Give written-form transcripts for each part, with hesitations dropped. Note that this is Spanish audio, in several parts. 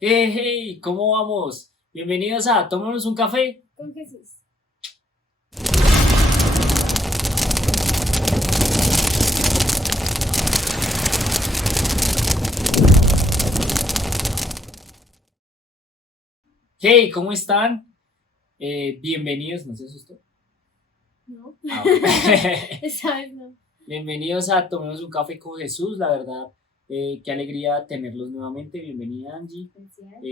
Hey, ¿cómo vamos? Bienvenidos a Tomémonos un café. Con Jesús. Hey, ¿cómo están? Bienvenidos, ¿no se asustó? No. Bueno. Esa vez no. Bienvenidos a Tomémonos un café con Jesús, la verdad, qué alegría tenerlos nuevamente. Bienvenida, Angie. Gracias.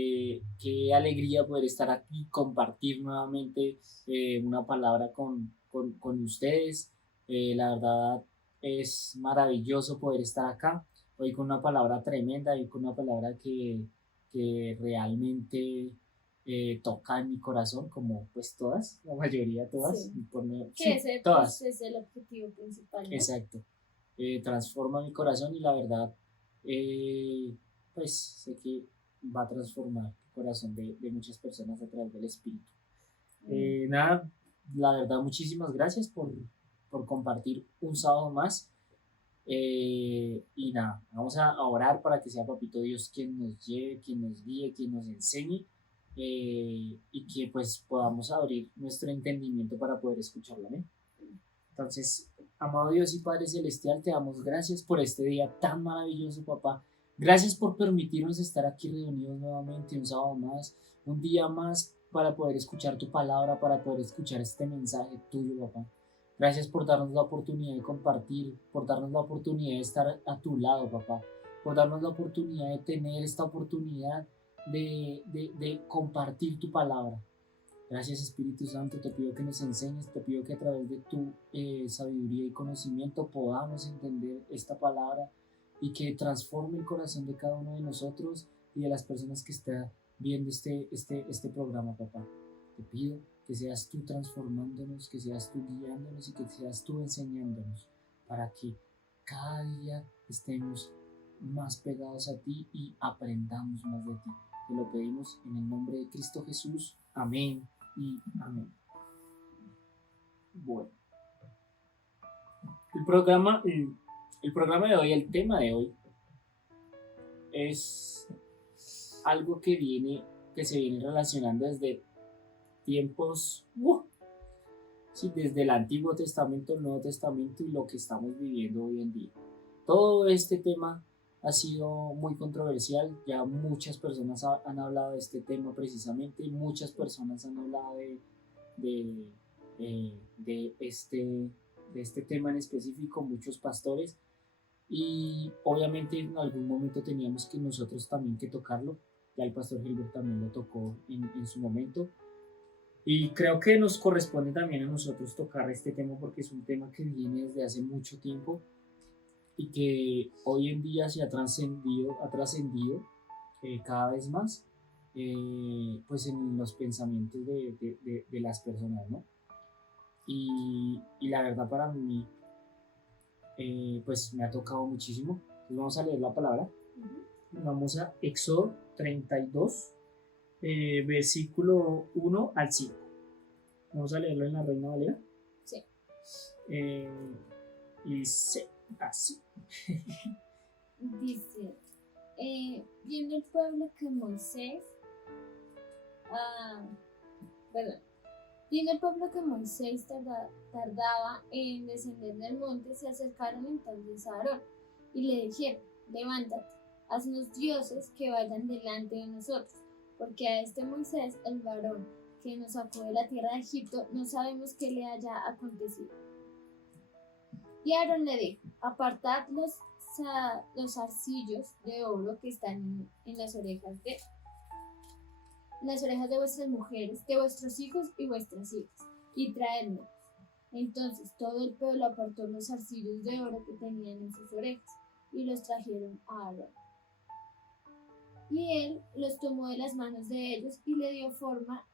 Qué alegría poder estar aquí, compartir nuevamente una palabra con ustedes. La verdad es maravilloso poder estar acá, hoy con una palabra tremenda y con una palabra que realmente toca en mi corazón, como pues todas, la mayoría todas. Sí. Que Sí, ese todas, pues, es el objetivo principal, ¿no? exacto. Transforma mi corazón y la verdad, eh, pues sé que va a transformar el corazón de muchas personas a través del Espíritu. Nada, la verdad, muchísimas gracias por compartir un sábado más. Y nada, vamos a orar para que sea Papito Dios quien nos lleve, quien nos guíe, quien nos enseñe, y que pues podamos abrir nuestro entendimiento para poder escucharlo, ¿eh? Entonces, amado Dios y Padre Celestial, te damos gracias por este día tan maravilloso, papá. Gracias por permitirnos estar aquí reunidos nuevamente un sábado más, un día más para poder escuchar tu palabra, para poder escuchar este mensaje tuyo, papá. Gracias por darnos la oportunidad de compartir, por darnos la oportunidad de estar a tu lado, papá, por darnos la oportunidad de tener esta oportunidad de compartir tu palabra. Gracias Espíritu Santo, te pido que nos enseñes, te pido que a través de tu sabiduría y conocimiento podamos entender esta palabra y que transforme el corazón de cada uno de nosotros y de las personas que están viendo este programa, papá. Te pido que seas tú transformándonos, que seas tú guiándonos y que seas tú enseñándonos para que cada día estemos más pegados a ti y aprendamos más de ti. Te lo pedimos en el nombre de Cristo Jesús. Amén y amén. Bueno, el programa de hoy, el tema de hoy, es algo que se viene relacionando desde tiempos, sí, desde el Antiguo Testamento, el Nuevo Testamento y lo que estamos viviendo hoy en día. Todo este tema ha sido muy controversial, ya muchas personas han hablado de este tema precisamente, muchas personas han hablado de, de este tema en específico, muchos pastores, y obviamente en algún momento teníamos que nosotros también que tocarlo, ya el pastor Gilbert también lo tocó en su momento, y creo que nos corresponde también a nosotros tocar este tema porque es un tema que viene desde hace mucho tiempo y que hoy en día se ha trascendido cada vez más, pues en los pensamientos de las personas, ¿no? Y la verdad para mí, pues me ha tocado muchísimo. Entonces vamos a leer la palabra. Vamos a Éxodo 32, versículo 1 al 5. Vamos a leerlo en la Reina Valera. Sí. Y dice así. Dice, viendo el pueblo que Moisés, perdón, viendo el pueblo que Moisés tardaba en descender del monte, se acercaron entonces a Aarón y le dijeron, levántate, haznos dioses que vayan delante de nosotros, porque a este Moisés, el varón que nos sacó de la tierra de Egipto, no sabemos qué le haya acontecido. Y Aarón le dijo, apartad los zarcillos de oro que están en las orejas de vuestras mujeres, de vuestros hijos y vuestras hijas, y traedme. Entonces todo el pueblo apartó los zarcillos de oro que tenían en sus orejas, y los trajeron a Aarón. Y él los tomó de las manos de ellos y le dio forma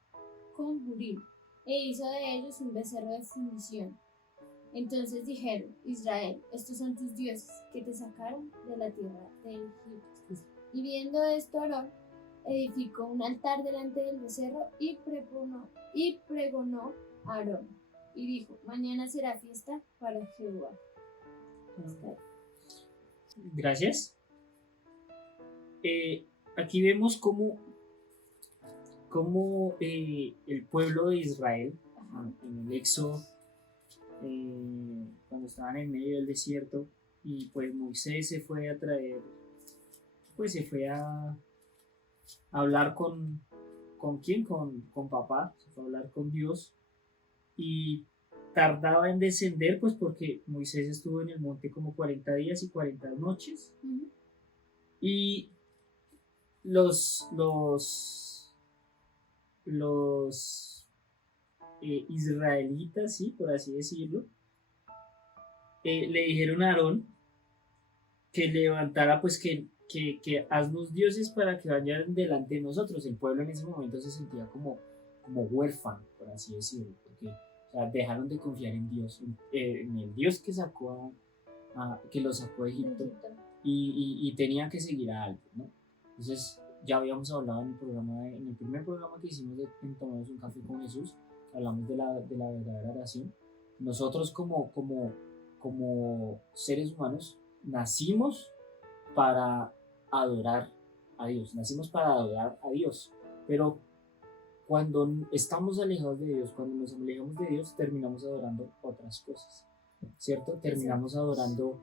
con buril, e hizo de ellos un becerro de fundición. Entonces dijeron, Israel, estos son tus dioses que te sacaron de la tierra de Egipto. Y viendo esto, Aarón edificó un altar delante del becerro y pregonó a Aarón. Y dijo, mañana será fiesta para Jehová. Gracias. aquí vemos cómo el pueblo de Israel, en el Éxodo, cuando estaban en medio del desierto, y pues Moisés se fue a traer, pues se fue a hablar ¿con quién? Con papá, se fue a hablar con Dios, y tardaba en descender, pues porque Moisés estuvo en el monte como 40 días y 40 noches, y los israelitas, sí, por así decirlo, le dijeron a Aarón que levantara, pues que haznos dioses para que vayan delante de nosotros. El pueblo en ese momento se sentía como huérfano, por así decirlo, porque o sea, dejaron de confiar en Dios, en el Dios que que los sacó de Egipto, y tenían que seguir a alguien, ¿no? Entonces, ya habíamos hablado en el primer programa que hicimos en Tomamos un Café con Jesús, hablamos de la verdadera oración. Nosotros como seres humanos nacimos para adorar a Dios, nacimos para adorar a Dios, pero cuando estamos alejados de Dios, cuando nos alejamos de Dios, terminamos adorando otras cosas, ¿cierto? Terminamos adorando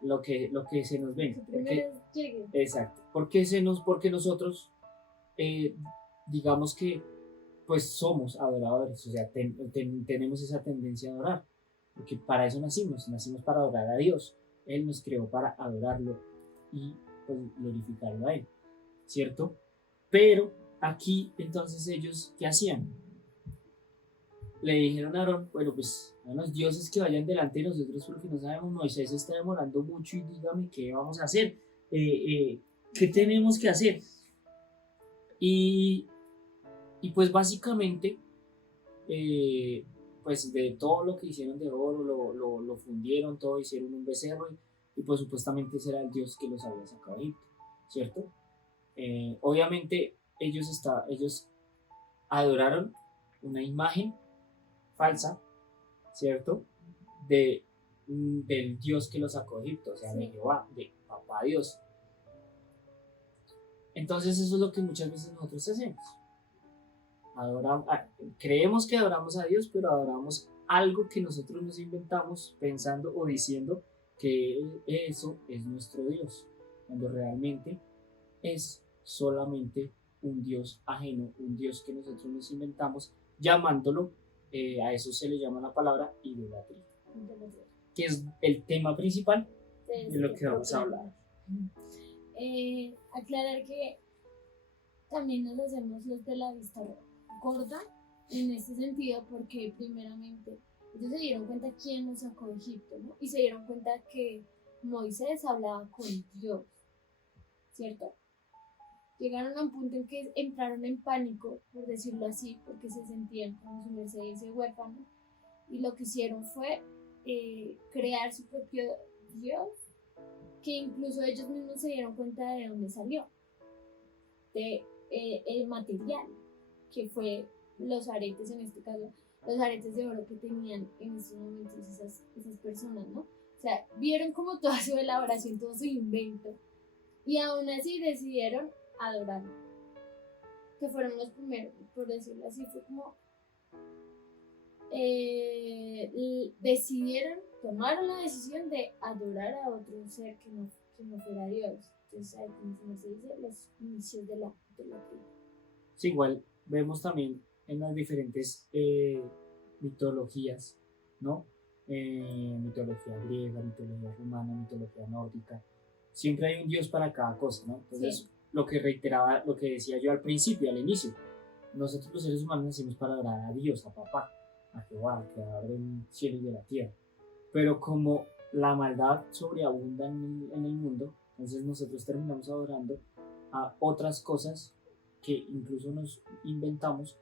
lo que se nos ven. Exacto. Porque nosotros, digamos que, pues somos adoradores, o sea, tenemos esa tendencia a adorar, porque para eso nacimos para adorar a Dios. Él nos creó para adorarlo y pues, glorificarlo a Él, ¿cierto? Pero aquí, entonces, ellos, ¿qué hacían? Le dijeron a Aarón, bueno, pues a los dioses que vayan delante de nosotros porque no sabemos, Moisés está demorando mucho y dígame qué vamos a hacer, qué tenemos que hacer. Y pues básicamente, pues de todo lo que hicieron de oro, lo fundieron todo, hicieron un becerro y pues supuestamente ese era el dios que los había sacado de Egipto, ¿cierto? Obviamente ellos adoraron una imagen falsa, ¿cierto? Del Dios que los sacó de Egipto, o sea, de Jehová, de papá Dios. Entonces eso es lo que muchas veces nosotros hacemos. Creemos que adoramos a Dios, pero adoramos algo que nosotros nos inventamos pensando o diciendo que eso es nuestro Dios, cuando realmente es solamente un Dios ajeno, un Dios que nosotros nos inventamos, llamándolo, a eso se le llama la palabra idolatría, que es el tema principal de lo que vamos a hablar. Aclarar que también nos hacemos los de la vista gorda en este sentido, porque primeramente ellos se dieron cuenta quién los sacó de Egipto, ¿no? Y se dieron cuenta que Moisés hablaba con Dios, ¿cierto? Llegaron a un punto en que entraron en pánico, por decirlo así, porque se sentían como su merced y ese huérfano, y lo que hicieron fue crear su propio Dios, que incluso ellos mismos se dieron cuenta de dónde salió, de el material, que fue los aretes, en este caso, los aretes de oro que tenían en estos momentos esas personas, ¿no? O sea, vieron como toda su elaboración, todo su invento, y aún así decidieron adorar, que fueron los primeros, por decirlo así, fue como tomaron la decisión de adorar a otro ser que no fuera Dios. Entonces ahí como se dice, los inicios de la idolatría. Sí, igual vemos también en las diferentes mitologías, ¿no? Mitología griega, mitología romana, mitología nórdica, siempre hay un dios para cada cosa, ¿no? Entonces, sí. Lo que decía yo al principio, al inicio, nosotros los seres humanos nacimos para adorar a Dios, a papá, a Jehová, al creador del cielo y de la tierra, pero como la maldad sobreabunda en el mundo, entonces nosotros terminamos adorando a otras cosas que incluso nos inventamos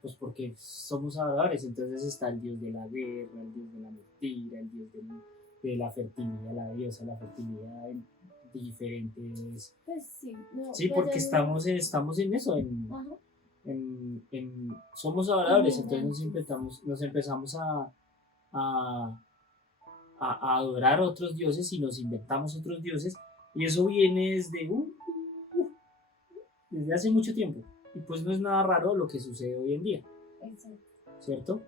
pues porque somos adoradores. Entonces está el dios de la guerra, el dios de la mentira, el dios de la fertilidad, la diosa de la fertilidad, en diferentes. Pues sí, no, sí, porque estamos en eso, somos adoradores, entonces nos empezamos a adorar otros dioses y nos inventamos otros dioses, Y eso viene desde hace mucho tiempo. Y pues no es nada raro lo que sucede hoy en día, Exacto. ¿cierto?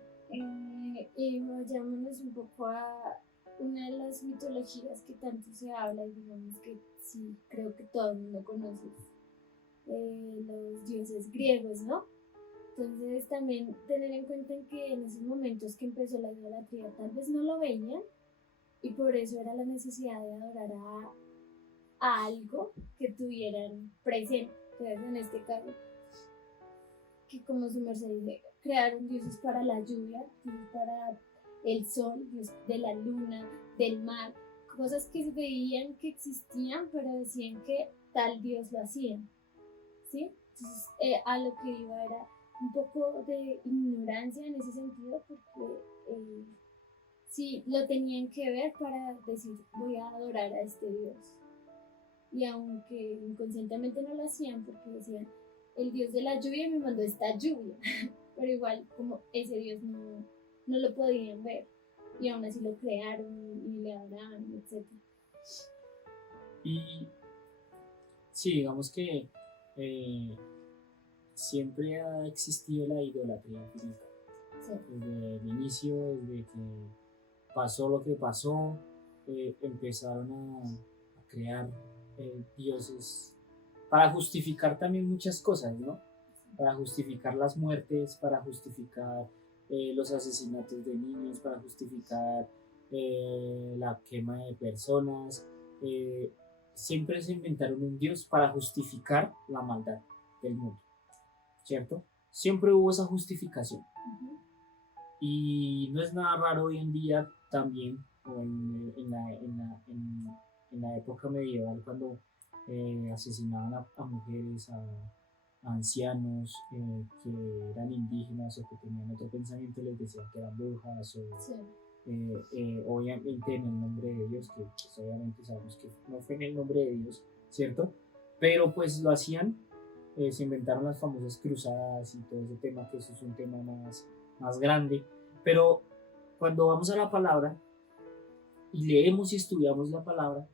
Y vayámonos un poco a una de las mitologías que tanto se habla y digamos que sí, creo que todo el mundo conoce, los dioses griegos, ¿no? Entonces también tener en cuenta que en esos momentos que empezó la idolatría tal vez no lo veían y por eso era la necesidad de adorar a algo que tuvieran presente. Entonces en este caso, que como su merced dice, crearon dioses para la lluvia, dioses para el sol, dios de la luna, del mar, cosas que se veían que existían, pero decían que tal dios lo hacía, ¿sí? Entonces, a lo que iba era un poco de ignorancia en ese sentido, porque sí lo tenían que ver para decir, voy a adorar a este dios. Y aunque inconscientemente no lo hacían, porque decían, el dios de la lluvia me mandó esta lluvia, pero igual como ese dios no lo podían ver y aún así lo crearon y le adoraban, etc. Y sí, digamos que siempre ha existido la idolatría infinita. Sí. Desde el inicio, desde que pasó lo que pasó, empezaron a crear dioses para justificar también muchas cosas, ¿no? Para justificar las muertes, para justificar los asesinatos de niños, para justificar la quema de personas. Siempre se inventaron un dios para justificar la maldad del mundo, ¿cierto? Siempre hubo esa justificación. Uh-huh. Y no es nada raro hoy en día también, o en la época medieval, cuando asesinaban a mujeres, a ancianos que eran indígenas o que tenían otro pensamiento, les decían que eran brujas o Sí. obviamente en el nombre de Dios, que pues, obviamente sabemos que no fue en el nombre de Dios, ¿cierto? Pero pues lo hacían, se inventaron las famosas cruzadas y todo ese tema, que eso es un tema más grande, pero cuando vamos a la palabra y leemos y estudiamos la palabra,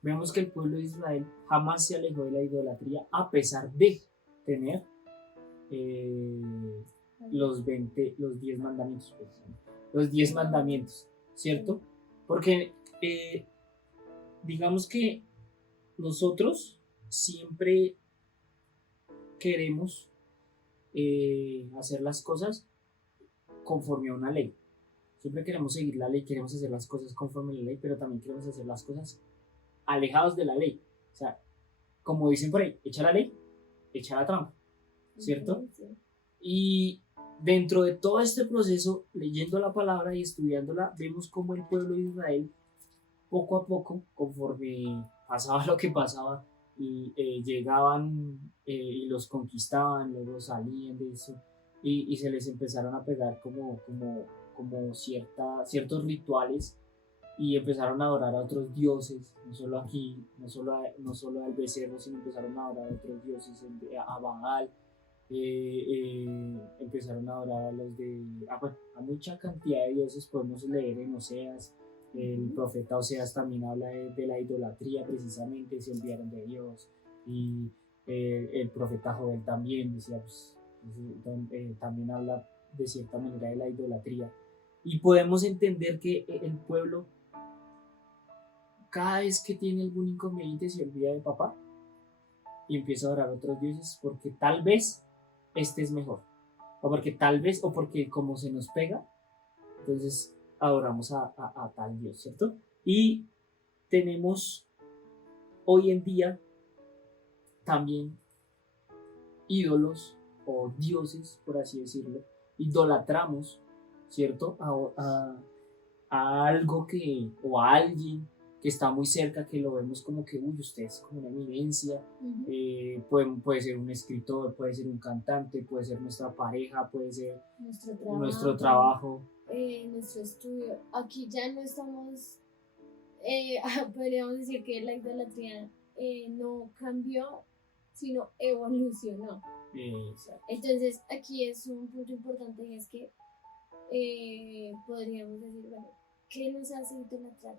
vemos que el pueblo de Israel jamás se alejó de la idolatría a pesar de tener los 10 mandamientos, los 10 mandamientos, ¿cierto? Porque digamos que nosotros siempre queremos hacer las cosas conforme a una ley. Siempre queremos seguir la ley, queremos hacer las cosas conforme a la ley, pero también queremos hacer las cosas alejados de la ley. O sea, como dicen por ahí, echa la ley, echa la trampa, ¿cierto? Sí. Y dentro de todo este proceso, leyendo la palabra y estudiándola, vemos cómo el pueblo de Israel, poco a poco, conforme pasaba lo que pasaba, y llegaban y los conquistaban, luego salían de eso, y se les empezaron a pegar como ciertos rituales y empezaron a adorar a otros dioses, no solo aquí, no solo al becerro, sino empezaron a adorar a otros dioses, a Baal, empezaron a adorar a los a mucha cantidad de dioses. Podemos leer en Oseas, el profeta Oseas también habla de la idolatría, precisamente se olvidaron de Dios, y el profeta Joel también decía, pues, también habla de cierta manera de la idolatría, y podemos entender que el pueblo cada vez que tiene algún inconveniente se olvida de papá y empieza a adorar a otros dioses porque tal vez este es mejor, o porque tal vez, o porque como se nos pega, entonces adoramos a tal dios, ¿cierto? Y tenemos hoy en día también ídolos o dioses, por así decirlo, idolatramos, ¿cierto? A algo o a alguien que está muy cerca, que lo vemos como que, uy, usted es como una eminencia. Puede ser un escritor, puede ser un cantante, puede ser nuestra pareja, puede ser nuestro trabajo. Nuestro estudio. Aquí ya no estamos, podríamos decir que la idolatría no cambió, sino evolucionó. Entonces aquí es un punto importante, y es que podríamos decir, bueno, ¿qué nos hace idolatrar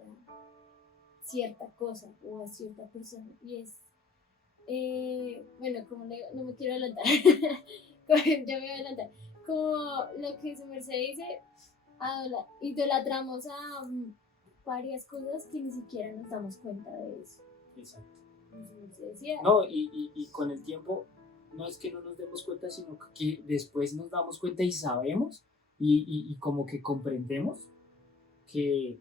cierta cosa o a cierta persona. Y es, bueno, como le digo, no me quiero adelantar, ya me voy a adelantar. Como lo que su merced dice, idolatramos a varias cosas que ni siquiera nos damos cuenta de eso. Exacto. Como su merced decía. No, y con el tiempo no es que no nos demos cuenta, sino que después nos damos cuenta y sabemos y como que comprendemos que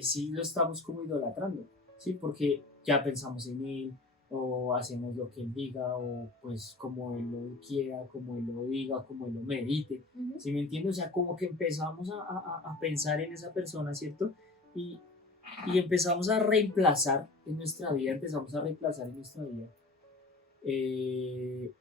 sí lo estamos como idolatrando, ¿sí? Porque ya pensamos en él o hacemos lo que él diga o pues como él lo quiera, como él lo diga, como él lo medite, Uh-huh. ¿sí me entiendes? O sea, como que empezamos a pensar en esa persona, ¿cierto? Y empezamos a reemplazar en nuestra vida, eh,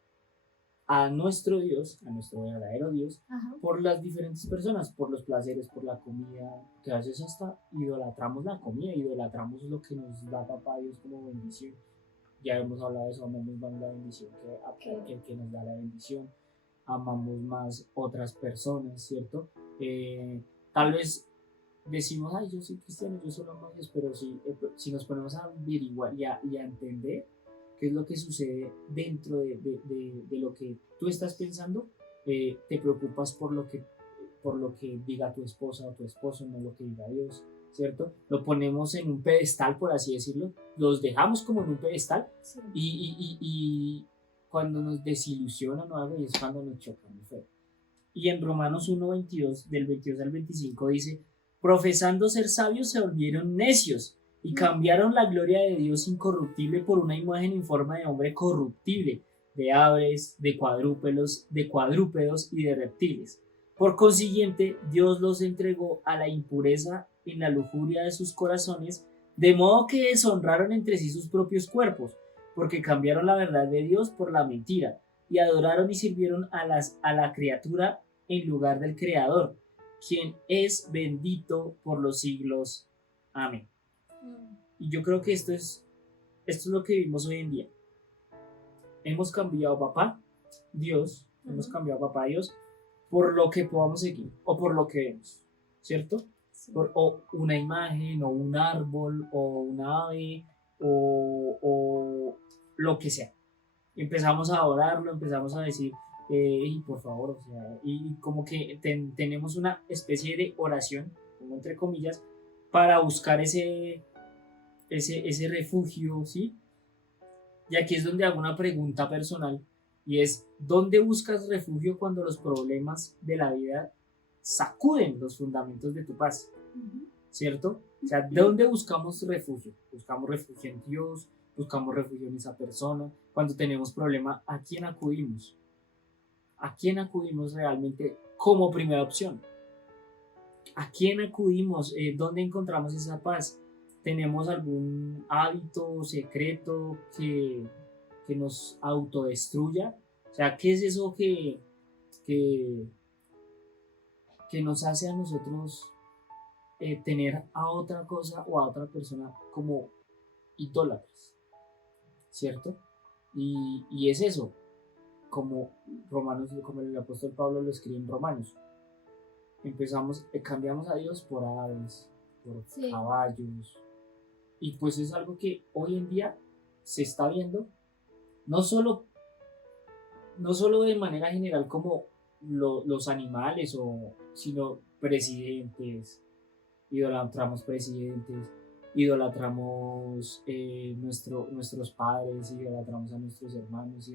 a nuestro Dios, a nuestro verdadero Dios, Ajá. por las diferentes personas, por los placeres, por la comida, que a veces hasta idolatramos la comida, idolatramos lo que nos da papá Dios como bendición. Ya hemos hablado de eso, amamos más la bendición que el que nos da la bendición, amamos más otras personas, ¿cierto? Tal vez decimos, ay, yo soy cristiano, yo solo amo a Dios, pero si nos ponemos a averiguar y a entender qué es lo que sucede dentro de lo que tú estás pensando, te preocupas por lo que diga tu esposa o tu esposo, no lo que diga Dios, ¿cierto? Lo ponemos en un pedestal, por así decirlo, los dejamos como en un pedestal, Sí. y cuando nos desilusionan o algo, y es cuando nos chocan muy feo. Y en Romanos 1:22, del 22 al 25 dice, profesando ser sabios se volvieron necios y cambiaron la gloria de Dios incorruptible por una imagen en forma de hombre corruptible, de aves, de cuadrúpedos y de reptiles. Por consiguiente, Dios los entregó a la impureza en la lujuria de sus corazones, de modo que deshonraron entre sí sus propios cuerpos, porque cambiaron la verdad de Dios por la mentira, y adoraron y sirvieron a la criatura en lugar del Creador, quien es bendito por los siglos. Amén. Y yo creo que esto es lo que vivimos hoy en día. Hemos cambiado a papá Dios, hemos cambiado a papá Dios por lo que podamos seguir o por lo que vemos, ¿cierto? Sí. O una imagen, o un árbol, o un ave, o lo que sea. Empezamos a adorarlo, empezamos a decir, y por favor, o sea, y como que tenemos una especie de oración, como entre comillas, para buscar ese refugio, ¿sí? Y aquí es donde hago una pregunta personal, y es, ¿dónde buscas refugio cuando los problemas de la vida sacuden los fundamentos de tu paz? ¿Cierto? O sea, ¿de dónde buscamos refugio? Buscamos refugio en Dios, buscamos refugio en esa persona. Cuando tenemos problema, ¿a quién acudimos? ¿A quién acudimos realmente como primera opción? ¿A quién acudimos? ¿Dónde encontramos esa paz? ¿Tenemos algún hábito secreto que nos autodestruya? O sea, ¿qué es eso que nos hace a nosotros tener a otra cosa o a otra persona como idólatras? ¿Cierto? Y es eso, como el apóstol Pablo lo escribe en Romanos. Cambiamos a Dios por aves, por caballos, y pues es algo que hoy en día se está viendo, no solo de manera general como los animales, sino presidentes, idolatramos nuestros padres, idolatramos a nuestros hermanos, o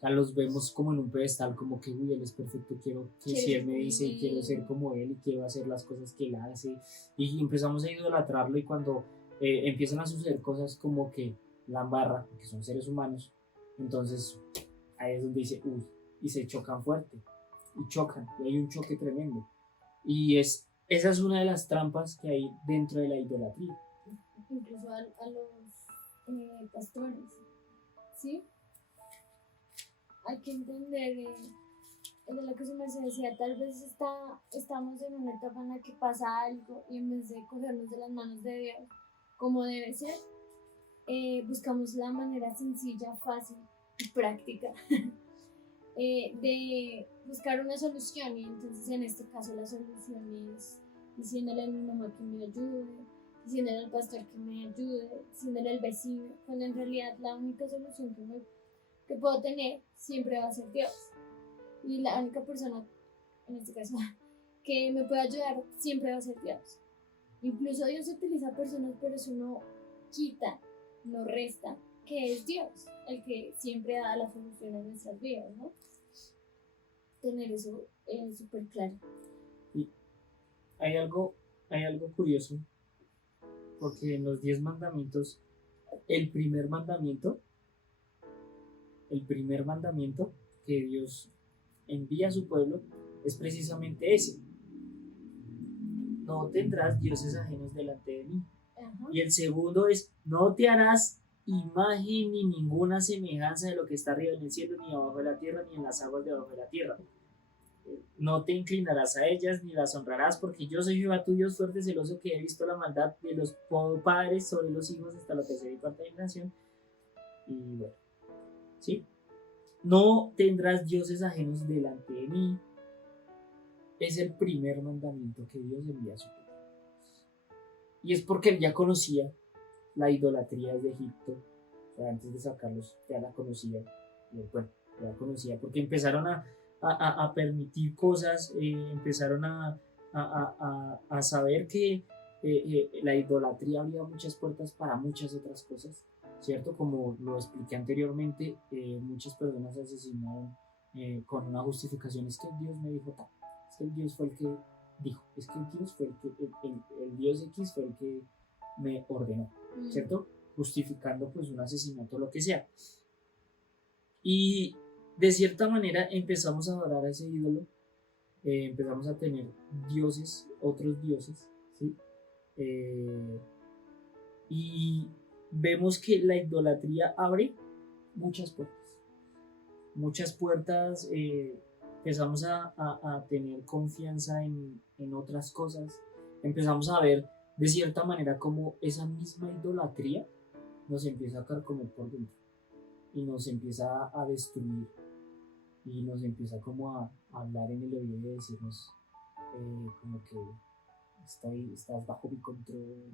sea, los vemos como en un pedestal, como que, uy, él es perfecto, quiero que si él me dice, quiero ser como él y quiero hacer las cosas que él hace, y empezamos a idolatrarlo, y cuando empiezan a suceder cosas como que la embarra, que son seres humanos, entonces ahí es donde dice, uy, y se chocan fuerte, y hay un choque tremendo, y esa es una de las trampas que hay dentro de la idolatría. Incluso a los pastores, ¿sí? Hay que entender, de lo que se me decía, tal vez estamos en una etapa en la que pasa algo y en vez de cogernos de las manos de Dios, como debe ser, buscamos la manera sencilla, fácil y práctica de buscar una solución, y entonces en este caso la solución es diciéndole a mi mamá que me ayude, diciéndole al pastor que me ayude, diciéndole al vecino, cuando en realidad la única solución que puedo tener siempre va a ser Dios. Y la única persona, en este caso, que me puede ayudar siempre va a ser Dios. Incluso Dios utiliza personas, pero eso no quita, no resta, que es Dios, el que siempre da la solución a nuestras vidas, ¿no? Tener eso súper claro. Y hay algo curioso, porque en los 10 mandamientos, el primer mandamiento que Dios envía a su pueblo es precisamente ese: no tendrás dioses ajenos delante de mí. Ajá. Y el segundo es: no te harás imagen ni ninguna semejanza de lo que está arriba en el cielo, ni abajo de la tierra, ni en las aguas debajo de la tierra. No te inclinarás a ellas ni las honrarás, porque yo soy Jehová tu Dios fuerte, celoso, que he visto la maldad de los padres sobre los hijos hasta la tercera y cuarta generación. Y bueno, ¿sí? No tendrás dioses ajenos delante de mí. Es el primer mandamiento que Dios envía a su pueblo. Y es porque él ya conocía la idolatría de Egipto. O sea, antes de sacarlos, ya la conocía. Bueno, ya la conocía porque empezaron a permitir cosas, empezaron a saber que la idolatría abría muchas puertas para muchas otras cosas, ¿cierto? Como lo expliqué anteriormente, muchas personas asesinaron con una justificación: es que Dios me dijo tal, es que Dios fue el que dijo, es que Dios fue el Dios X fue el que me ordenó, ¿cierto? Justificando pues un asesinato o lo que sea. Y de cierta manera empezamos a adorar a ese ídolo, empezamos a tener dioses, otros dioses, ¿sí? Y vemos que la idolatría abre muchas puertas, empezamos a tener confianza en otras cosas, empezamos a ver de cierta manera como esa misma idolatría nos empieza a carcomer por dentro y nos empieza a destruir y nos empieza como a hablar en el oído y decirnos como que estás bajo mi control,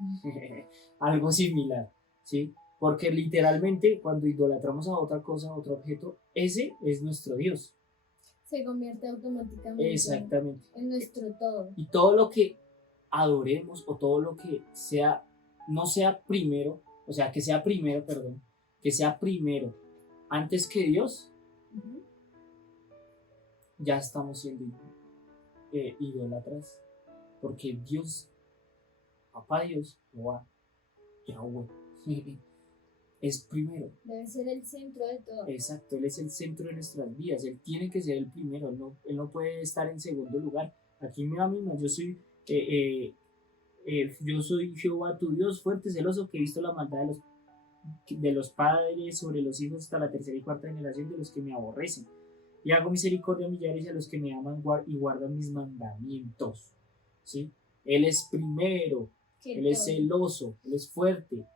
algo similar, ¿sí? Porque literalmente cuando idolatramos a otra cosa, a otro objeto, ese es nuestro Dios. Se convierte automáticamente Exactamente en nuestro todo. Y todo lo que adoremos o todo lo que sea, no sea primero, o sea, que sea primero, perdón, que sea primero antes que Dios, ya estamos siendo idólatras, porque Dios, Papá Dios, Yahweh, es primero. Debe ser el centro de todo. Exacto, Él es el centro de nuestras vidas, Él tiene que ser el primero, Él no puede estar en segundo lugar. Aquí me va mismo, yo soy Jehová tu Dios fuerte, celoso, que he visto la maldad de los padres sobre los hijos hasta la tercera y cuarta generación de los que me aborrecen. Y hago misericordia a millares y a los que me aman y guardan mis mandamientos. ¿Sí? Él es primero, Él es celoso, Él es fuerte.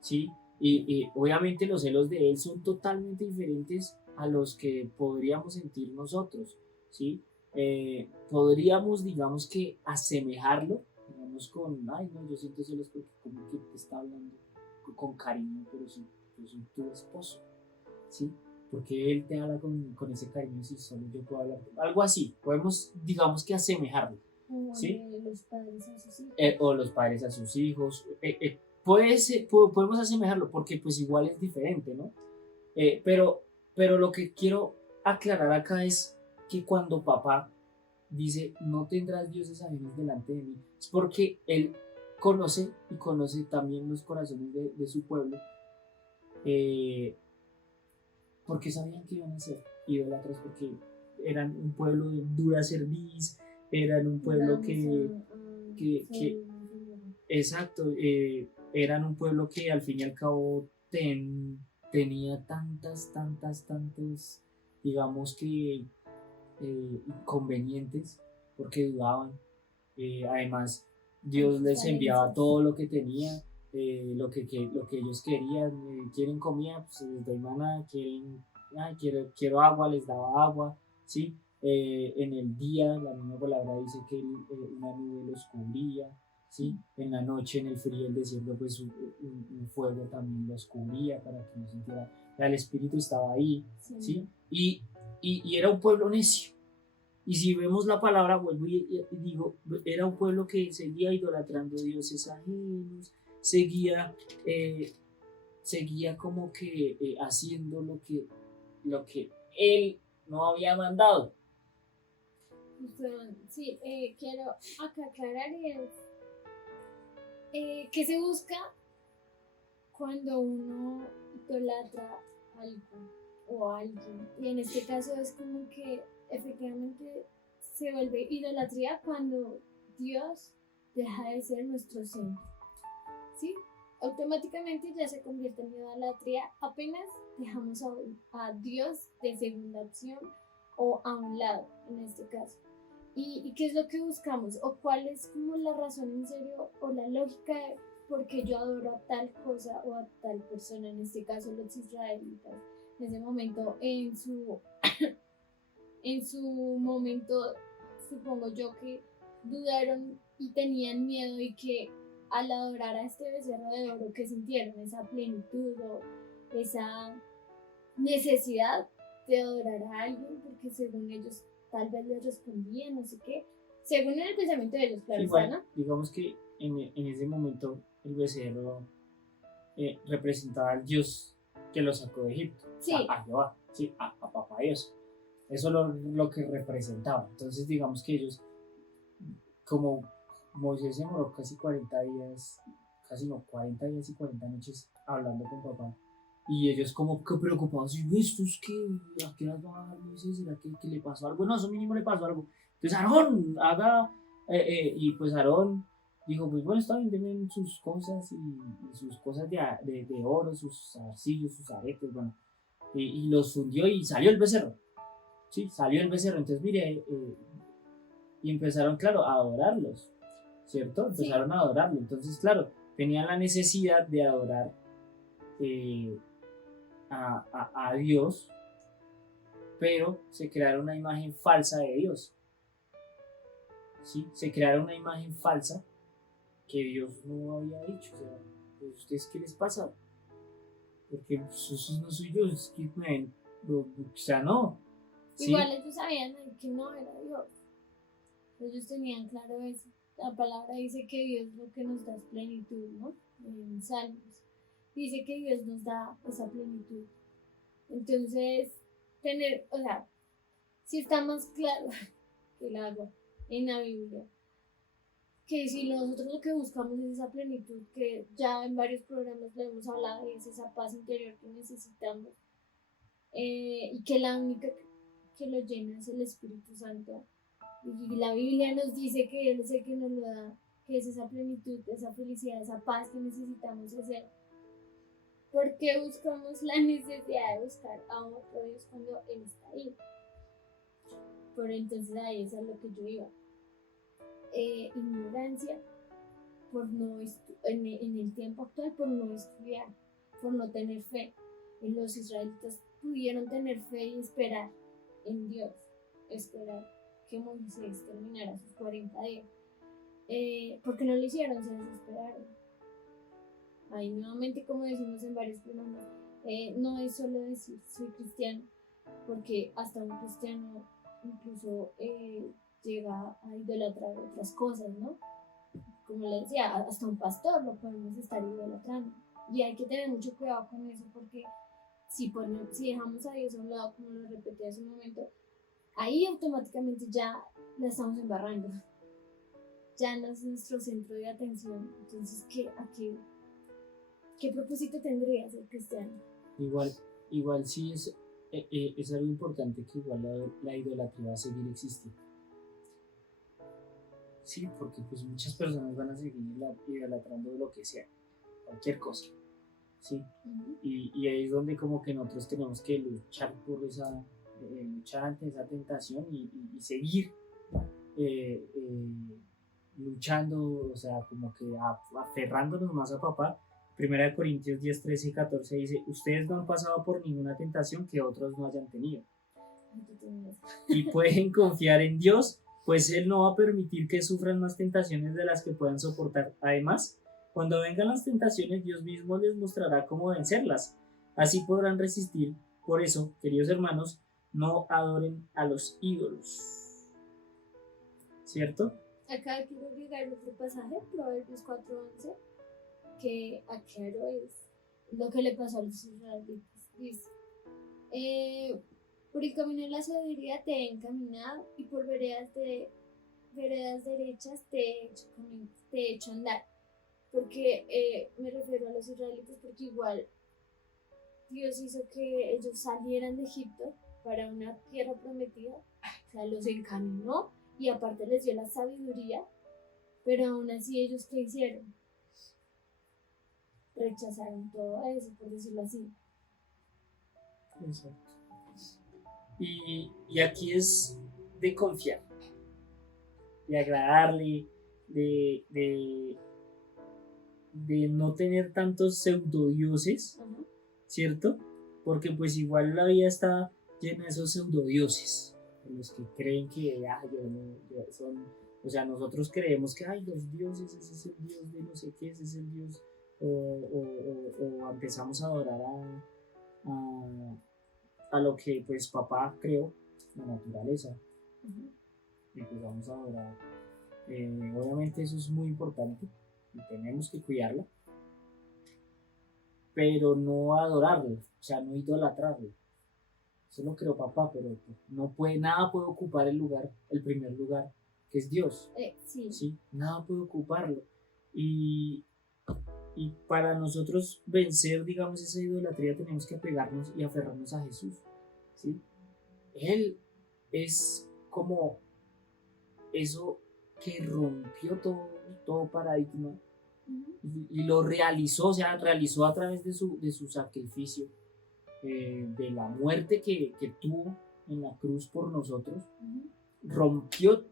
¿Sí? Y obviamente los celos de Él son totalmente diferentes a los que podríamos sentir nosotros. ¿Sí? Podríamos, digamos que, asemejarlo, digamos, con, ay, no, yo siento celos porque como que te está hablando con cariño, pero sí, yo soy tu esposo, ¿sí? Porque él te habla con ese cariño, si solo yo puedo hablar, algo así, podemos, digamos que asemejarlo, ¿sí? Los padres a sus hijos. O los padres a sus hijos, podemos asemejarlo, porque pues igual es diferente, ¿no? Pero lo que quiero aclarar acá es que cuando papá dice, no tendrás dioses ajenos delante de mí, es porque él conoce y conoce también los corazones de su pueblo, porque sabían que iban a ser idólatras, porque eran un pueblo de dura cerviz, eran un pueblo exacto, eran un pueblo que al fin y al cabo tenía tantos, digamos que inconvenientes, porque dudaban, además Dios les enviaba todo lo que tenía, lo que ellos querían, quieren comida, pues les doy maná, quiero agua, les daba agua, ¿sí? En el día, la misma palabra dice que una nube los cubría, ¿sí? En la noche, en el frío del desierto, pues un fuego también los cubría para que no sintiera, o sea, el Espíritu estaba ahí, ¿sí? Y era un pueblo necio. Y si vemos la palabra, vuelvo y digo, era un pueblo que seguía idolatrando dioses ajenos, seguía como que haciendo lo que él no había mandado. Sí, quiero acá aclarar que se busca cuando uno idolatra algo o a alguien. Y en este caso es como que efectivamente se vuelve idolatría cuando Dios deja de ser nuestro centro. ¿Sí? Automáticamente ya se convierte en idolatría apenas dejamos a Dios de segunda opción o a un lado en este caso. ¿Y qué es lo que buscamos? ¿O cuál es como la razón en serio o la lógica de por qué yo adoro a tal cosa o a tal persona? En este caso los israelitas, en ese momento, en su momento, supongo yo que dudaron y tenían miedo y que al adorar a este becerro de oro que sintieron esa plenitud o esa necesidad de adorar a alguien porque según ellos tal vez les respondían, no sé qué, según el pensamiento de ellos, claro. Igual, está, ¿no? digamos que en ese momento el becerro representaba al Dios que lo sacó de Egipto, Sí. a Jehová, ¿sí? a Papá Dios. Eso es lo que representaba. Entonces, digamos que ellos, como Moisés se demoró casi 40 días, casi no, 40 días y 40 noches hablando con papá. Y ellos como que preocupados, y estos que a qué las van a dar Moisés, ¿será que le pasó algo? No, eso mínimo le pasó algo. Entonces Aarón, haga, y pues Aarón dijo, pues bueno, está bien, denme sus cosas y sus cosas de oro, sus arcillos, sus aretes, bueno, y los fundió y salió el becerro. Sí, salió el becerro. Entonces, mire, y empezaron, claro, a adorarlos, ¿cierto? Empezaron a adorarlo. Entonces, claro, tenían la necesidad de adorar a Dios, pero se crearon una imagen falsa de Dios. ¿Sí? Se crearon una imagen falsa que Dios no había dicho. O sea, pues, ¿ustedes qué les pasa? Porque pues, eso no soy yo, es que o sea, no. ¿Sí? Igual ellos sabían que no era Dios. Ellos tenían claro eso. La palabra dice que Dios lo que nos da es plenitud, ¿no? En Salmos. Dice que Dios nos da esa plenitud. Entonces, o sea, si está más claro que el agua en la Biblia, que si nosotros lo que buscamos es esa plenitud, que ya en varios programas lo hemos hablado, y es esa paz interior que necesitamos, y que la única que lo llena es el Espíritu Santo. Y la Biblia nos dice que Él es el que nos lo da, que es esa plenitud, esa felicidad, esa paz que necesitamos hacer. ¿Por qué buscamos la necesidad de buscar a otro Dios cuando Él está ahí? Pero entonces ahí es a lo que yo iba. Ignorancia por no en el tiempo actual, por no estudiar, por no tener fe. Los israelitas pudieron tener fe y esperar en Dios, esperar que Moisés terminara sus 40 días. Porque no lo hicieron, se desesperaron. Ahí nuevamente, como decimos en varios programas, no es solo decir soy cristiano, porque hasta un cristiano incluso llega a idolatrar otras cosas, ¿no? Como le decía, hasta un pastor lo podemos estar idolatrando. Y hay que tener mucho cuidado con eso, porque si dejamos a Dios a un lado, como lo repetí hace un momento, ahí automáticamente ya la estamos embarrando. Ya no es nuestro centro de atención. Entonces, ¿qué propósito tendría ser cristiano? Igual sí es algo importante que igual la idolatría va a seguir existiendo. Sí, porque pues muchas personas van a seguir idolatrando lo que sea, cualquier cosa. ¿Sí? Uh-huh. Y ahí es donde como que nosotros tenemos que luchar por luchar ante esa tentación y seguir luchando, o sea, como que aferrándonos más a papá. 1 Corintios 10, 13 y 14 dice, ustedes no han pasado por ninguna tentación que otros no hayan tenido. Y pueden confiar en Dios, pues Él no va a permitir que sufran más tentaciones de las que puedan soportar. Además, cuando vengan las tentaciones, Dios mismo les mostrará cómo vencerlas. Así podrán resistir. Por eso, queridos hermanos, no adoren a los ídolos. ¿Cierto? Acá quiero agregar otro pasaje, Proverbios 4:11, que aclaro es lo que le pasó a los israelitas. Dice, por el camino de la sabiduría te he encaminado y por veredas derechas te he hecho andar. Porque me refiero a los israelitas porque igual Dios hizo que ellos salieran de Egipto para una tierra prometida, o sea, los encaminó y aparte les dio la sabiduría, pero aún así ellos ¿qué hicieron? Rechazaron todo eso, por decirlo así. Exacto. Y aquí es de confiar, de agradarle, de no tener tantos pseudodioses, Ajá. ¿cierto? Porque pues igual la vida está llena de esos pseudodioses, los que creen que son, o sea, nosotros creemos que ay, los dioses, ese es el dios de no sé qué, ese es el dios, o empezamos a adorar a lo que pues papá creó, la naturaleza, Ajá. y pues vamos a adorar. Obviamente eso es muy importante y tenemos que cuidarla, pero no adorarla, o sea, no idolatrarla. Eso lo creó papá, pero nada puede ocupar el primer lugar, que es Dios. Sí. ¿Sí? Nada puede ocuparlo. Y, y para nosotros vencer, digamos, esa idolatría tenemos que apegarnos y aferrarnos a Jesús. ¿Sí? Él es como eso que rompió todo paradigma y lo realizó, o sea, realizó a través de su sacrificio, de la muerte que tuvo en la cruz por nosotros, rompió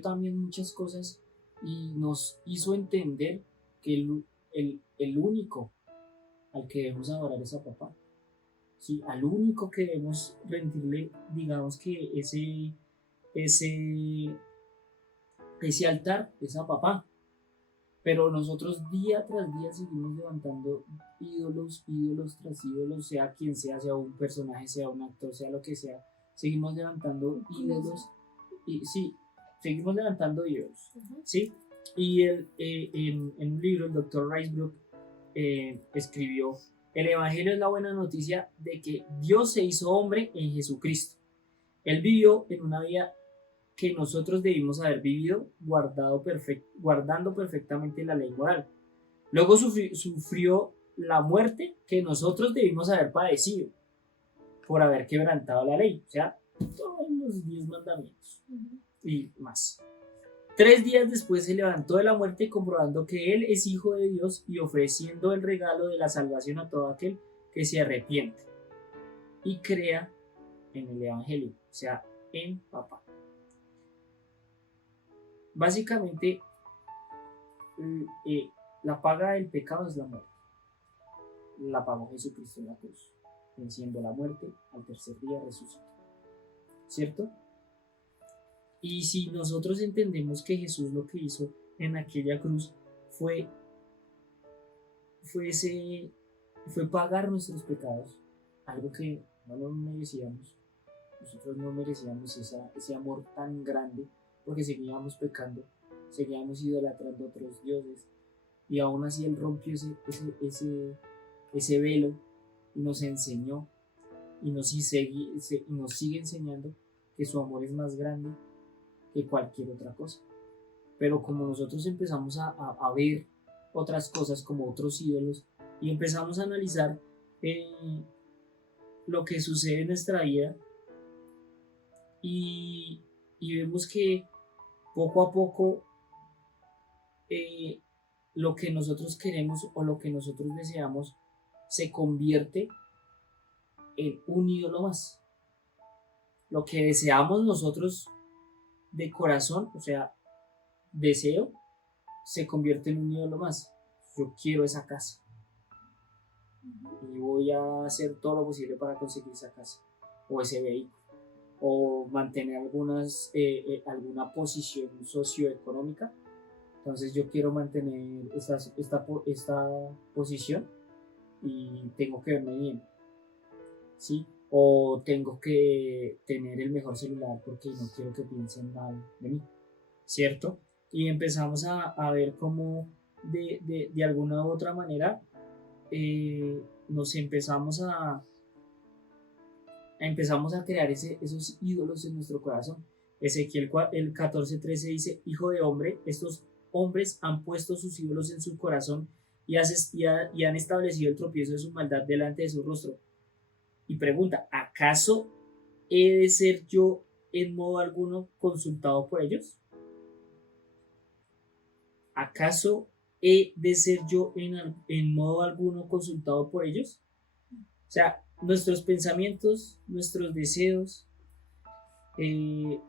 también muchas cosas y nos hizo entender que el único al que debemos adorar es a papá. Sí, al único que debemos rendirle, digamos que ese altar es a papá. Pero nosotros día tras día seguimos levantando ídolos tras ídolos, sea quien sea un personaje, sea un actor, sea lo que sea, seguimos levantando ídolos, y sí, seguimos levantando ídolos, ¿sí? Y en un libro el Dr. Ricebrook escribió: el Evangelio es la buena noticia de que Dios se hizo hombre en Jesucristo. Él vivió en una vida que nosotros debimos haber vivido guardando perfectamente la ley moral. Luego sufrió la muerte que nosotros debimos haber padecido por haber quebrantado la ley, o sea, todos los 10 mandamientos y más. 3 días después se levantó de la muerte, comprobando que Él es Hijo de Dios y ofreciendo el regalo de la salvación a todo aquel que se arrepiente y crea en el Evangelio, o sea, en papá. Básicamente, la paga del pecado es la muerte. La pagó Jesucristo en la cruz, venciendo la muerte, al tercer día resucitó. ¿Cierto? Y si nosotros entendemos que Jesús lo que hizo en aquella cruz fue pagar nuestros pecados, algo que no nos merecíamos. Nosotros no merecíamos ese amor tan grande, porque seguíamos pecando, seguíamos idolatrando a otros dioses, y aún así Él rompió ese velo y nos enseñó y nos sigue enseñando que su amor es más grande que cualquier otra cosa. Pero como nosotros empezamos a ver otras cosas como otros ídolos y empezamos a analizar lo que sucede en nuestra vida, y vemos que poco a poco lo que nosotros queremos o lo que nosotros deseamos se convierte en un ídolo más. Lo que deseamos nosotros de corazón, o sea, deseo, se convierte en un ídolo más. Yo quiero esa casa y voy a hacer todo lo posible para conseguir esa casa o ese vehículo. o mantener alguna posición socioeconómica. Entonces yo quiero mantener esta posición y tengo que verme bien, ¿sí? O tengo que tener el mejor celular porque no quiero que piensen mal de mí, ¿cierto? Y empezamos a ver cómo de alguna u otra manera nos empezamos a crear esos ídolos en nuestro corazón. Ezequiel el 14:13 dice: Hijo de hombre, estos hombres han puesto sus ídolos en su corazón y han establecido el tropiezo de su maldad delante de su rostro. Y pregunta: ¿acaso he de ser yo en modo alguno consultado por ellos? ¿Acaso he de ser yo en modo alguno consultado por ellos? O sea, nuestros pensamientos, nuestros deseos y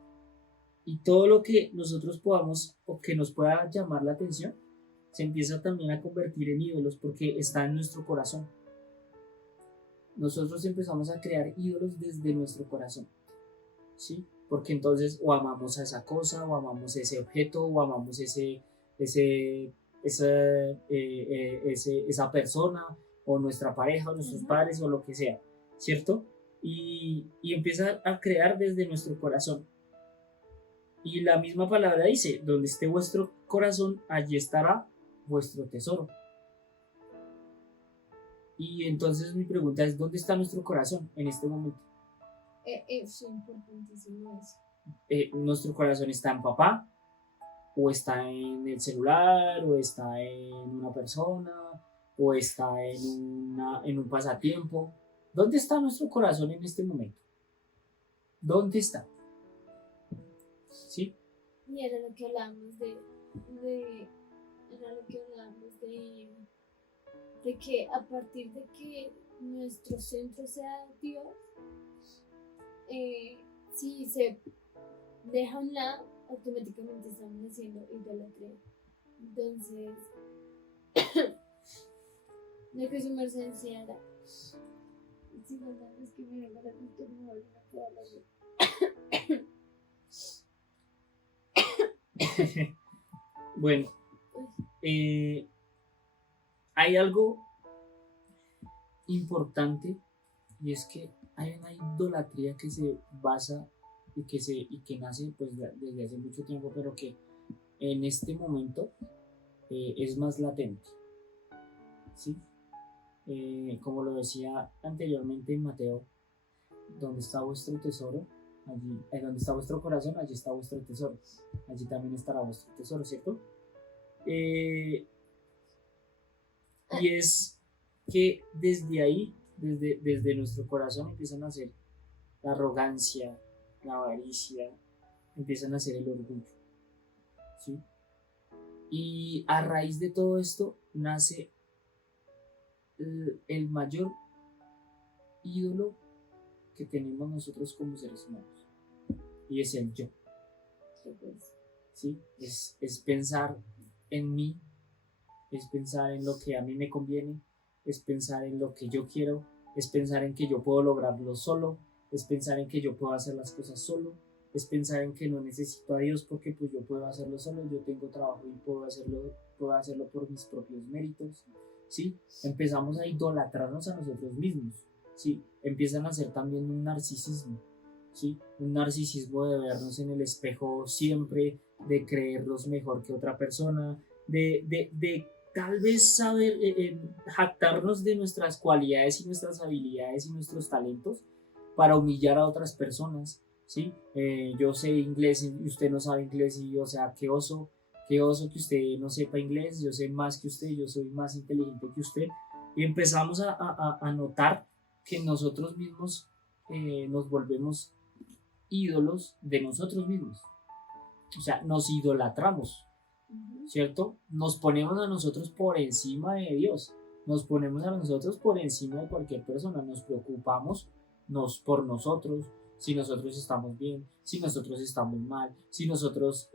todo lo que nosotros podamos o que nos pueda llamar la atención se empieza también a convertir en ídolos porque está en nuestro corazón. Nosotros empezamos a crear ídolos desde nuestro corazón, ¿sí? Porque entonces o amamos a esa cosa, o amamos ese objeto, o amamos esa persona, o nuestra pareja, o nuestros padres, o lo que sea, ¿cierto? Y empieza a crear desde nuestro corazón. Y la misma palabra dice: donde esté vuestro corazón, allí estará vuestro tesoro. Y entonces mi pregunta es: ¿dónde está nuestro corazón en este momento? Es importantísimo eso. ¿Nuestro corazón está en papá? ¿O está en el celular? ¿O está en una persona? ¿O está en un pasatiempo? ¿Dónde está nuestro corazón en este momento? ¿Dónde está? ¿Sí? Y era lo que hablábamos de que a partir de que nuestro centro sea Dios, si se deja a un lado, automáticamente estamos haciendo idolatría. Entonces, lo que su merced enseñara, si no sabes que me venga la cultura, no puedo hablar de. Bueno, hay algo importante, y es que hay una idolatría que se basa y que nace pues desde hace mucho tiempo, pero que en este momento es más latente, ¿sí? Como lo decía anteriormente en Mateo: donde está vuestro tesoro, donde está vuestro corazón, allí está vuestro tesoro, allí también estará vuestro tesoro, ¿cierto? Y es que desde ahí, desde nuestro corazón, empiezan a nacer la arrogancia, la avaricia, empiezan a nacer el orgullo, ¿sí? Y a raíz de todo esto nace el mayor ídolo que tenemos nosotros como seres humanos, y es el yo. ¿Sí? Es pensar en mí, es pensar en lo que a mí me conviene, es pensar en lo que yo quiero, es pensar en que yo puedo lograrlo solo, es pensar en que yo puedo hacer las cosas solo, es pensar en que no necesito a Dios porque pues yo puedo hacerlo solo, yo tengo trabajo y puedo hacerlo por mis propios méritos, ¿sí? Empezamos a idolatrarnos a nosotros mismos, ¿sí? Empiezan a ser también un narcisismo, ¿sí? Un narcisismo de vernos en el espejo siempre, de creernos mejor que otra persona, de tal vez saber jactarnos de nuestras cualidades y nuestras habilidades y nuestros talentos para humillar a otras personas, ¿sí? Yo sé inglés y usted no sabe inglés, y o sea, qué oso que usted no sepa inglés, yo sé más que usted, yo soy más inteligente que usted, y empezamos a notar que nosotros mismos nos volvemos ídolos de nosotros mismos, o sea, nos idolatramos, ¿cierto? Nos ponemos a nosotros por encima de Dios, nos ponemos a nosotros por encima de cualquier persona, nos preocupamos por nosotros, si nosotros estamos bien, si nosotros estamos mal, si a nosotros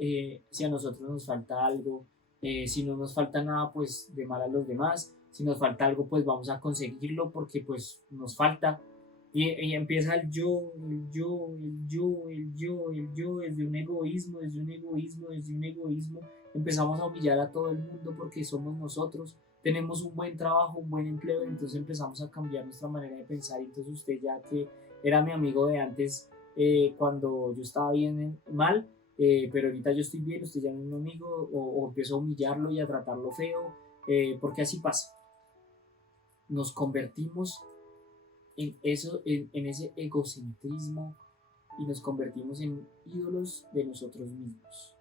nos falta algo, si no nos falta nada, pues de mal a los demás, si nos falta algo, pues vamos a conseguirlo porque pues nos falta, Y empieza el yo, el yo, el yo, el yo, el yo, desde un egoísmo, desde un egoísmo, desde un egoísmo. Empezamos a humillar a todo el mundo porque somos nosotros. Tenemos un buen trabajo, un buen empleo, entonces empezamos a cambiar nuestra manera de pensar. Entonces usted ya que era mi amigo de antes, cuando yo estaba bien mal, pero ahorita yo estoy bien, usted ya no es mi amigo, o empiezo a humillarlo y a tratarlo feo, porque así pasa. Nos convertimos en ese egocentrismo y nos convertimos en ídolos de nosotros mismos.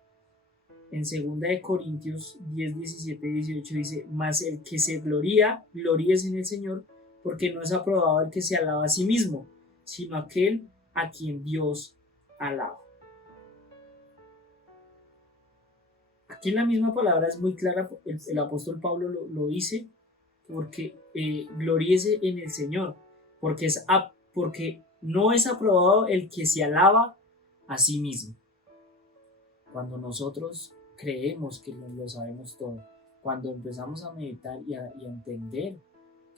En 2 Corintios 10, 17 y 18 dice, mas el que se gloríese en el Señor, porque no es aprobado el que se alaba a sí mismo, sino aquel a quien Dios alaba. Aquí en la misma palabra es muy clara, el apóstol Pablo lo dice, porque gloríese en el Señor, porque no es aprobado el que se alaba a sí mismo. Cuando nosotros creemos que lo sabemos todo, cuando empezamos a meditar y a entender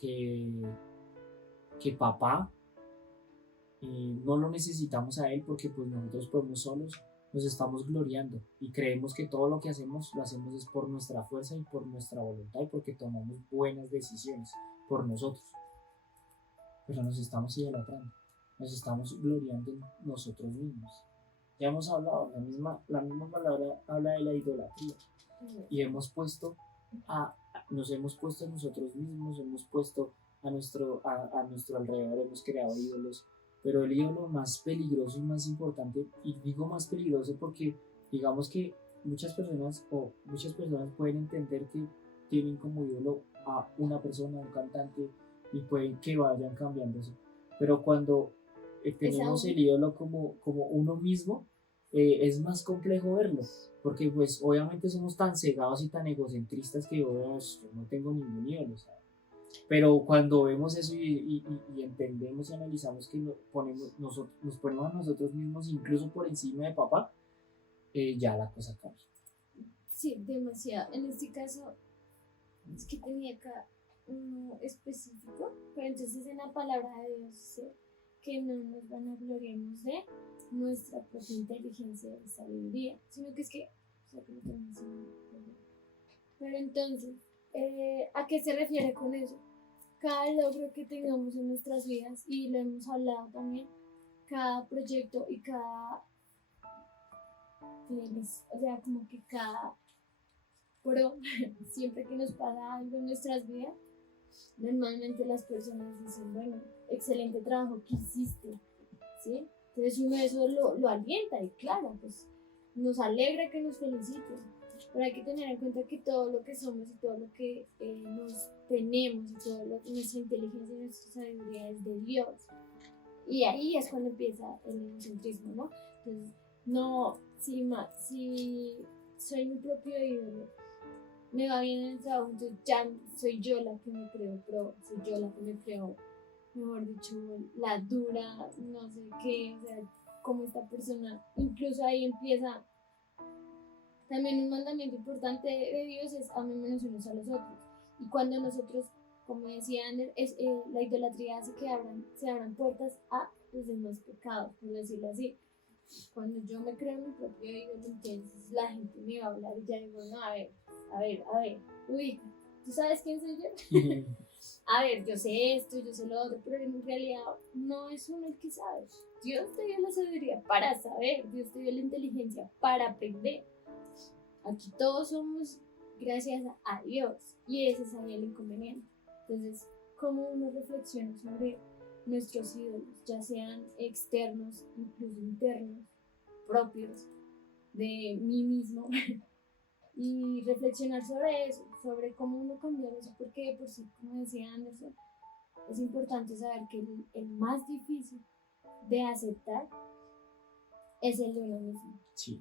que papá no lo necesitamos a él porque pues nosotros podemos solos, nos estamos gloriando y creemos que todo lo que hacemos lo hacemos es por nuestra fuerza y por nuestra voluntad y porque tomamos buenas decisiones por nosotros, pero nos estamos idolatrando, nos estamos gloriando en nosotros mismos. Ya hemos hablado, la misma palabra habla de la idolatría y nos hemos puesto a nosotros mismos, hemos puesto a nuestro alrededor, hemos creado ídolos, pero el ídolo más peligroso y más importante, y digo más peligroso porque digamos que muchas personas pueden entender que tienen como ídolo a una persona, a un cantante, y pueden que vayan cambiando eso, pero cuando tenemos el ídolo como uno mismo, es más complejo verlo, porque pues obviamente somos tan cegados y tan egocentristas que yo no tengo ningún ídolo, ¿sabes? Pero cuando vemos eso y entendemos y analizamos que nos ponemos a nosotros mismos incluso por encima de papá, ya la cosa cambia. Sí, demasiado. En este caso, es que tenía acá uno específico, pero entonces en la palabra de Dios dice que no nos van a gloriarnos de nuestra propia inteligencia y sabiduría, sino que es que, o sea, que no tenemos. Pero entonces, ¿a qué se refiere con eso? Cada logro que tengamos en nuestras vidas, y lo hemos hablado también, cada proyecto y cada, o sea, como que cada pro, siempre que nos pasa algo en nuestras vidas, normalmente las personas dicen, bueno, excelente trabajo que hiciste, ¿sí? Entonces uno eso lo alienta y claro, pues nos alegra que nos feliciten, pero hay que tener en cuenta que todo lo que somos y todo lo que nos tenemos y toda nuestra inteligencia y nuestra sabiduría es de Dios. Y ahí es cuando empieza el egocentrismo, ¿no? Entonces, no, si soy mi propio ídolo, me va bien en el trabajo, entonces ya soy yo la que me creo pro, soy yo la que me creo, mejor dicho, la dura, no sé qué, o sea, como esta persona, incluso ahí empieza también un mandamiento importante de Dios es amémonos unos a los otros. Y cuando nosotros, como decía Ander, la idolatría hace que se abran puertas a los demás pecados, por decirlo así. Cuando yo me creo mi propio ídolo, entonces la gente me va a hablar y ya digo, no, a ver, uy, ¿tú sabes quién soy yo? A ver, yo sé esto, yo sé lo otro, pero en realidad no es uno el que sabe. Dios te dio la sabiduría para saber, Dios te dio la inteligencia para aprender. Aquí todos somos gracias a Dios y ese es ahí el inconveniente. Entonces, ¿cómo uno reflexiona sobre nuestros ídolos, ya sean externos, incluso internos, propios de mí mismo? Y reflexionar sobre eso, sobre cómo uno cambiar eso, porque por sí, como decía Anderson, es importante saber que el más difícil de aceptar es el de uno mismo. Sí.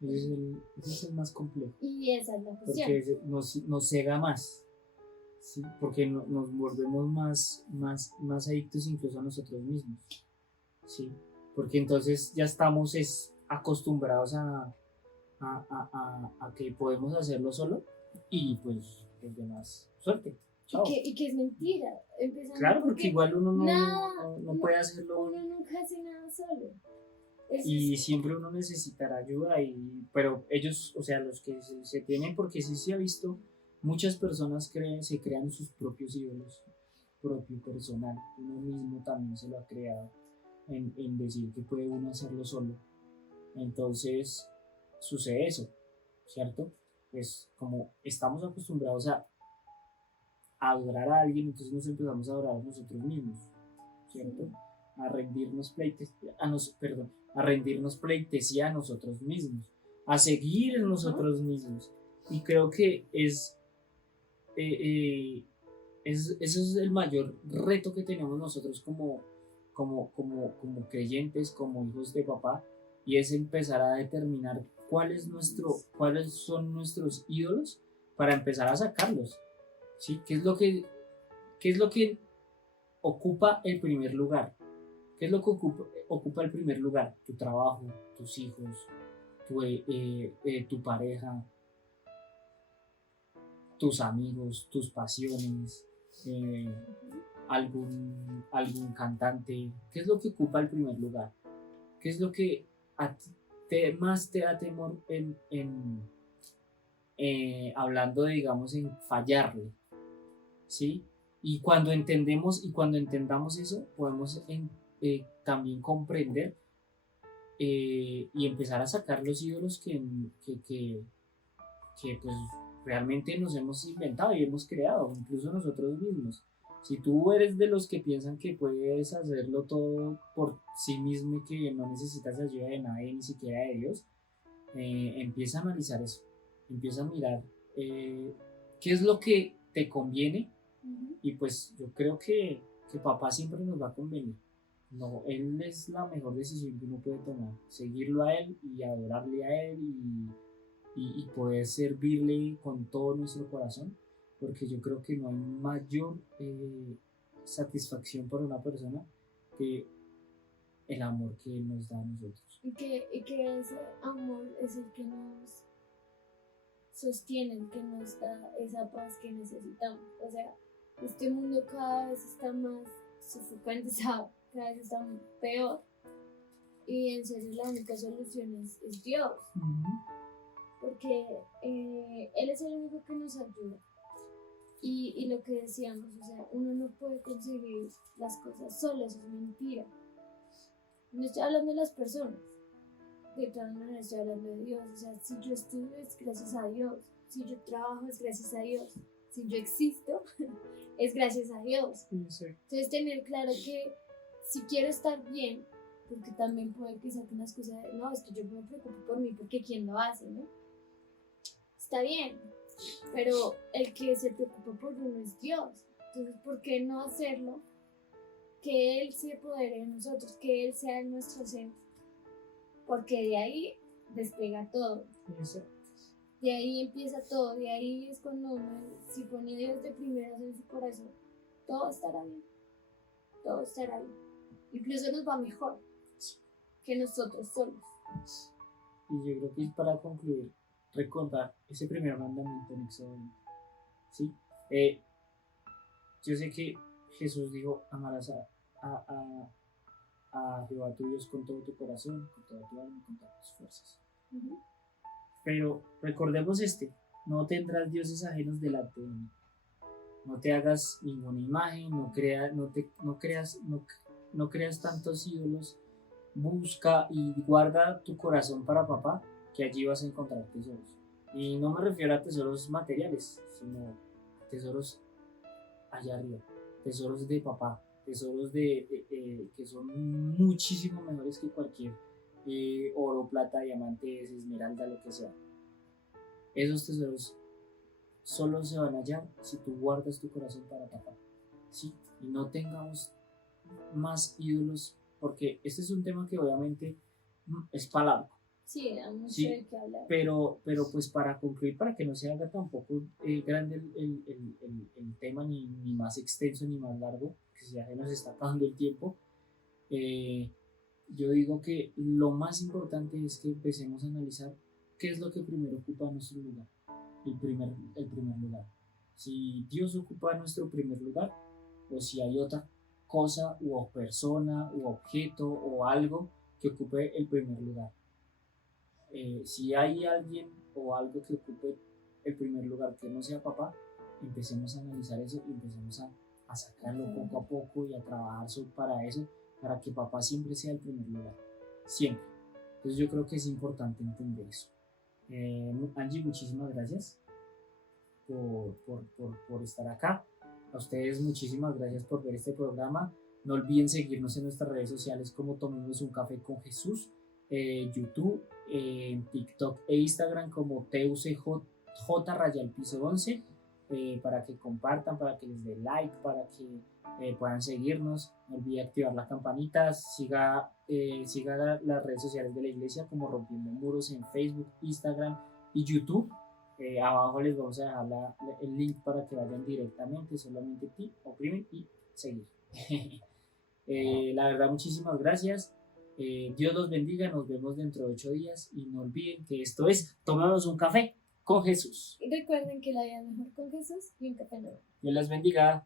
Ese es el más complejo. Y esa es la cuestión. Porque nos cega más. ¿Sí? Porque nos volvemos más adictos incluso a nosotros mismos. ¿Sí? Porque entonces ya estamos acostumbrados a que podemos hacerlo solo y pues los demás, suerte. chao. Y que es mentira. Empezando Claro, porque igual uno no puede hacerlo. Uno nunca hace nada solo. Y siempre uno necesitará ayuda, pero ellos, o sea, los que se tienen, porque sí se ha visto, muchas personas se crean sus propios ídolos, propio personal, uno mismo también se lo ha creado, en decir que puede uno hacerlo solo. Entonces sucede eso, ¿cierto? Pues como estamos acostumbrados a adorar a alguien, entonces nos empezamos a adorar a nosotros mismos, ¿cierto? Sí. A rendirnos a rendirnos pleitesía a nosotros mismos, a seguir en nosotros mismos. Y creo que eso es el mayor reto que tenemos nosotros como creyentes, como hijos de papá, y es empezar a determinar cuáles son nuestros ídolos para empezar a sacarlos. ¿Sí? ¿Qué es lo que ocupa el primer lugar? ¿Qué es lo que ocupa el primer lugar? Tu trabajo, tus hijos, tu pareja, tus amigos, tus pasiones, algún cantante. ¿Qué es lo que ocupa el primer lugar? ¿Qué es lo que más te da temor hablando de, digamos, en fallarle? ¿Sí? Y cuando entendamos eso, podemos también comprender y empezar a sacar los ídolos que pues realmente nos hemos inventado y hemos creado, incluso nosotros mismos. Si tú eres de los que piensan que puedes hacerlo todo por sí mismo y que no necesitas ayuda de nadie, ni siquiera de Dios, empieza a analizar eso, empieza a mirar qué es lo que te conviene. Y pues yo creo que papá siempre nos va a convenir. No, él es la mejor decisión que uno puede tomar. Seguirlo a él y adorarle a él y poder servirle con todo nuestro corazón. Porque yo creo que no hay mayor satisfacción para una persona que el amor que él nos da a nosotros. Y que ese amor es el que nos sostiene, el que nos da esa paz que necesitamos. O sea, este mundo cada vez está más sofocante, cada vez está peor. Y en serio la única solución es Dios. Porque Él es el único que nos ayuda. Y lo que decíamos, o sea, uno no puede conseguir las cosas solo, eso es mentira. No estoy hablando de las personas, de todas maneras estoy hablando de Dios. O sea, si yo estudio es gracias a Dios, si yo trabajo es gracias a Dios, si yo existo es gracias a Dios. Sí. Entonces tener claro que si quiero estar bien, porque también puede que saquen las cosas de, no, es que yo me preocupo por mí porque ¿quién lo hace, no? Está bien, pero el que se preocupa por uno es Dios. Entonces, ¿por qué no hacerlo? Que Él se apodere de nosotros, que Él sea nuestro centro, porque de ahí despega todo. Exacto. De ahí empieza todo, de ahí es cuando uno, si pone a Dios de primeras en su corazón, todo estará bien, todo estará bien. Incluso nos va mejor que nosotros solos. Y yo creo que para concluir, recordar ese primer mandamiento en Éxodo 20. ¿Sí? Yo sé que Jesús dijo, amarás a Jehová tu Dios con todo tu corazón, con toda tu alma, con todas tus fuerzas. Pero recordemos no tendrás dioses ajenos delante de mí. No te hagas ninguna imagen, no creas tantos ídolos. Busca y guarda tu corazón para papá, que allí vas a encontrar tesoros. Y no me refiero a tesoros materiales, sino tesoros allá arriba, tesoros de papá, tesoros que son muchísimo mejores que cualquier oro, plata, diamantes, esmeralda, lo que sea. Esos tesoros solo se van a hallar si tú guardas tu corazón para papá, ¿sí? Y no tengamos más ídolos, porque este es un tema que obviamente es palabra. Sí, da mucho ¿sí? de qué hablar. Pero pues para concluir, para que no se haga tampoco grande el tema, ni más extenso ni más largo, que ya se nos está acabando el tiempo, yo digo que lo más importante es que empecemos a analizar qué es lo que primero ocupa nuestro lugar, el primer lugar, si Dios ocupa nuestro primer lugar o si hay otra cosa o persona o objeto o algo que ocupe el primer lugar. Si hay alguien o algo que ocupe el primer lugar que no sea papá, empecemos a analizar eso y empecemos a sacarlo poco a poco y a trabajar para eso, para que papá siempre sea el primer lugar, siempre. Entonces yo creo que es importante entender eso. Angie, muchísimas gracias por estar acá. A ustedes muchísimas gracias por ver este programa. No olviden seguirnos en nuestras redes sociales como Tomemos un Café con Jesús, YouTube, TikTok e Instagram como TUCJ_11, para que compartan, para que les den like, para que puedan seguirnos. No olvide activar la campanita, siga las redes sociales de la iglesia como Rompiendo Muros en Facebook, Instagram y YouTube. Abajo les vamos a dejar el link para que vayan directamente, solamente oprimen y seguir. La verdad, muchísimas gracias. Dios los bendiga, nos vemos dentro de 8 días y no olviden que esto es Tomemos un Café con Jesús. Y recuerden que la vida es mejor con Jesús y un café nuevo. Dios les bendiga.